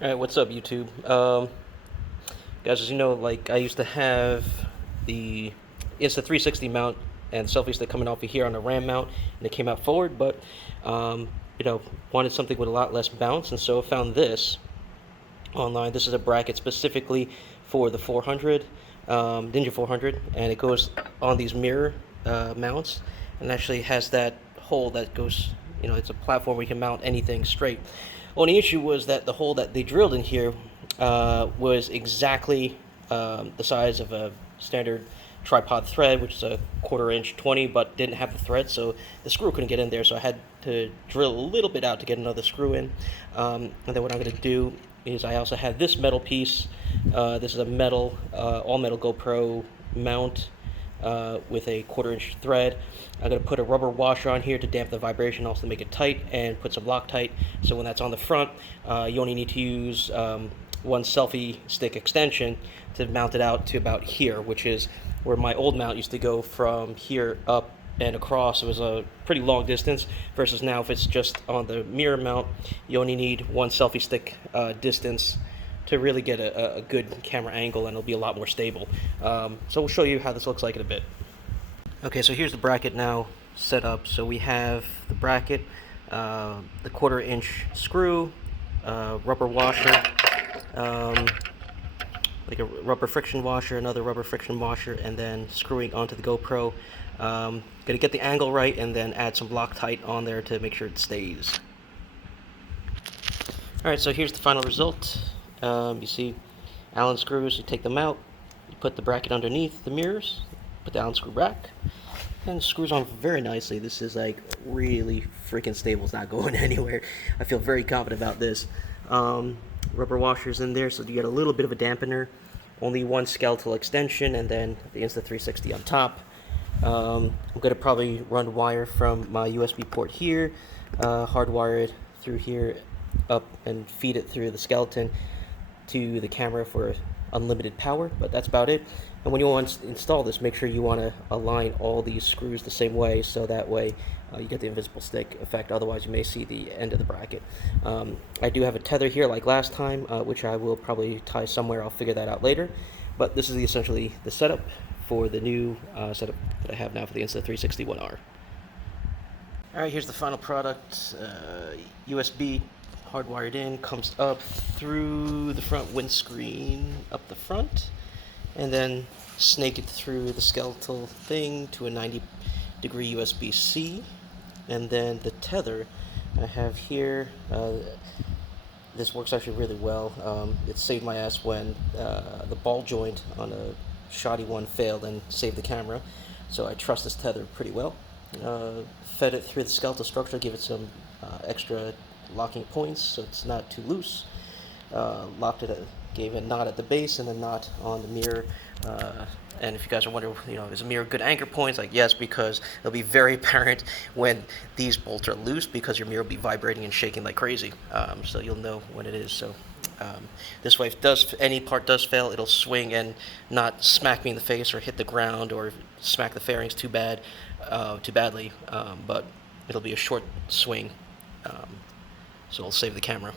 Alright, what's up, YouTube? Guys, as you know, like, I used to have the Insta360 mount and selfie stick coming off of here on a RAM mount, and it came out forward, but, you know, wanted something with a lot less bounce, and so I found this online. This is a bracket specifically for the 400, Ninja 400, and it goes on these mirror mounts, and actually has that hole that goes, it's a platform where you can mount anything straight. Only issue was that the hole that they drilled in here was exactly the size of a standard tripod thread, which is a 1/4 inch 20, but didn't have the thread, so the screw couldn't get in there, so I had to drill a little bit out to get another screw in. And then what I'm going to do is I also have this metal piece. This is a metal, all metal GoPro mount with a 1/4 inch thread. I'm going to put a rubber washer on here to dampen the vibration, also to make it tight, and put some Loctite, so when that's on the front, you only need to use one selfie stick extension to mount it out to about here, which is where my old mount used to go from here up and across. It was a pretty long distance, versus now if it's just on the mirror mount, you only need one selfie stick distance to really get a good camera angle, and it'll be a lot more stable. So we'll show you how this looks like in a bit. Okay, so here's the bracket now set up. So we have the bracket, the 1/4 inch screw, rubber washer, like a rubber friction washer, another rubber friction washer, and then screwing onto the GoPro. Gonna get the angle right, and then add some Loctite on there to make sure it stays. Alright, so here's the final result. You see Allen screws, you take them out, you put the bracket underneath the mirrors, put the Allen screw back, and it screws on very nicely. This is like really freaking stable. It's not going anywhere. I feel very confident about this. Rubber washers in there, so you get a little bit of a dampener. Only one skeletal extension, and then the Insta360 on top. I'm going to probably run wire from my USB port here, hardwire it through here up, and feed it through the skeleton to the camera for unlimited power, but that's about it. And when you want to install this, make sure you want to align all these screws the same way, so that way you get the invisible stick effect. Otherwise you may see the end of the bracket. I do have a tether here like last time, which I will probably tie somewhere. I'll figure that out later, but this is essentially the setup for the new setup that I have now for the Insta360 OneR. Alright, here's the final product. USB hardwired in, comes up through the front windscreen, up the front, and then snake it through the skeletal thing to a 90-degree USB-C. And then the tether I have here, this works actually really well. It saved my ass when the ball joint on a shoddy one failed and saved the camera, so I trust this tether pretty well. Fed it through the skeletal structure, give it some extra locking points so it's not too loose. Locked it, gave it a knot at the base and a knot on the mirror. And if you guys are wondering, is a mirror good anchor points? Like, yes, because it'll be very apparent when these bolts are loose, because your mirror will be vibrating and shaking like crazy. So you'll know when it is. So this way, if any part does fail, it'll swing and not smack me in the face or hit the ground or smack the fairings too badly. But it'll be a short swing. So it'll save the camera.